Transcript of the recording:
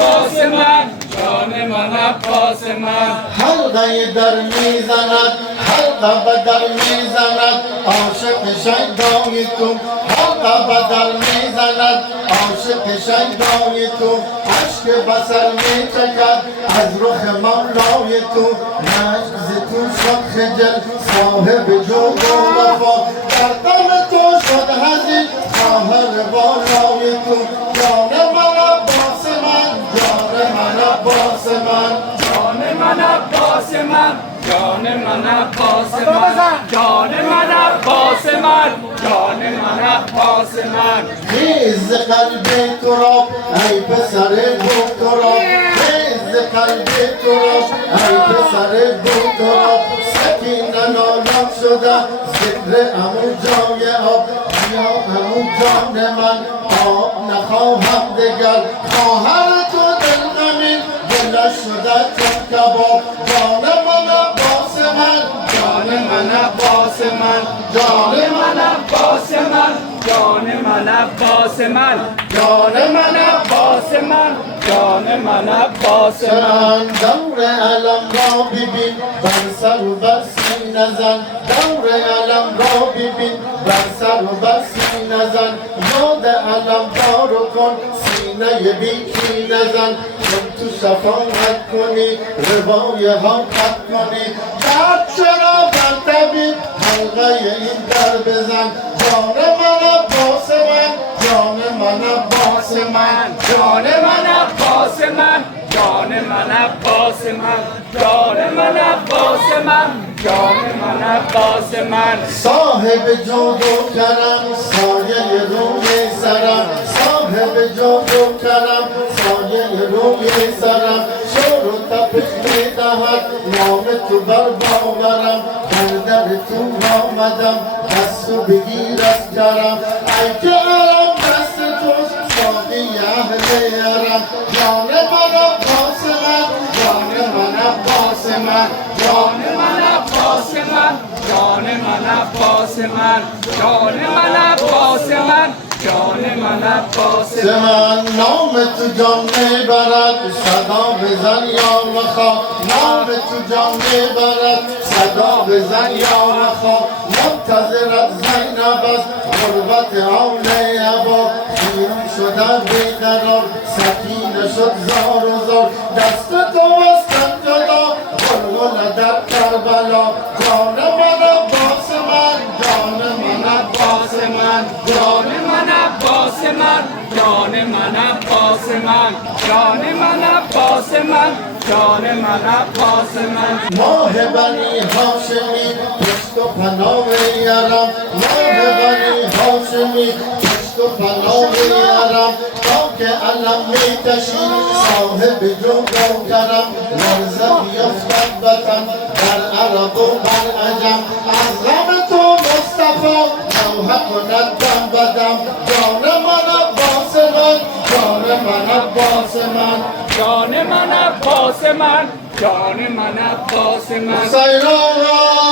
عباس من، جان من عباس من. حلقه در میزند، حلقه به در میزند، عاشق شیدای تو. حلقه به در میزند، عاشق شیدای تو. عشق بسر میچکد از رخ مولای تو. نشک ز تو شد خجل صاحب جود و وفا. در دل تو شد هزیل خواهر بالای تو. جان من عباس من، جان من عباس من. جان من عباس من، جان من عباس من. جان من عباس من، جان من عباس من. خیز قلب تو را ای پسر بوتورا. خیز قلب تو را ای پسر بوتورا. سکینه نالان شده ذکر امو جای آب. یا امو جان من آب نخواهم دگر. خواهر تو دل غمین دلش شده چون کباب. جان من عباس من، جان من عباس من. جان من عباس من، جان من عباس من. جان من عباس من، جان من عباس من. دور علم را ببین بر سر و بر سینه زن. دور علم را ببین بر سر و بر سینه زن. یاد علم دارو کن سینه بی کینه زن. چون تو شفاعت کنی روای ها قد کنی. درد چرا بر طبیب حلقه این در بزن. جان من عباس من، جان من عباس من. جان من عباس من، جان من عباس من. جان من عباس من، جان من عباس من. صاحب جود و کرم سایه روی سرم. صاحب جود و کرم سایه روی سرم. شور و تپش میدهد نام تو بر باورم. در تو آمدم دست و بگیر از کرم. ای که ارم دست توست ساقی اهل ارم. جان من عباس من، جان من عباس من. جان من عباس من، جان من عباس من. جان من عباس من، جان من عباس من. نام تو جان میبرد صدا بزن یا وفا. نام تو جان میبرد صدا بزن یا وفا. منتظرت زینب است غربت حول عبا. خیام شده بیقرار سکینه شد زار و زار. دست تو استن جدا غلغله در کربلا. جان من عباس من، جان من عباس من. جان من عباس من، جان من عباس من. جان من عباس من، جان من عباس من. ماه بنی هاشمی پشت و پناه یارم. ماه بنی هاشمی پشت و پناه یارم. تا که علم میکشی صاحب جود و کرم. لرزه بیفتد وطن در عرب و بر عجم. از غم تو مصطفی نوحه کند دم بدم. جان من عباس من، جان من عباس من. جان من عباس من، جان من عباس من. حسین آقا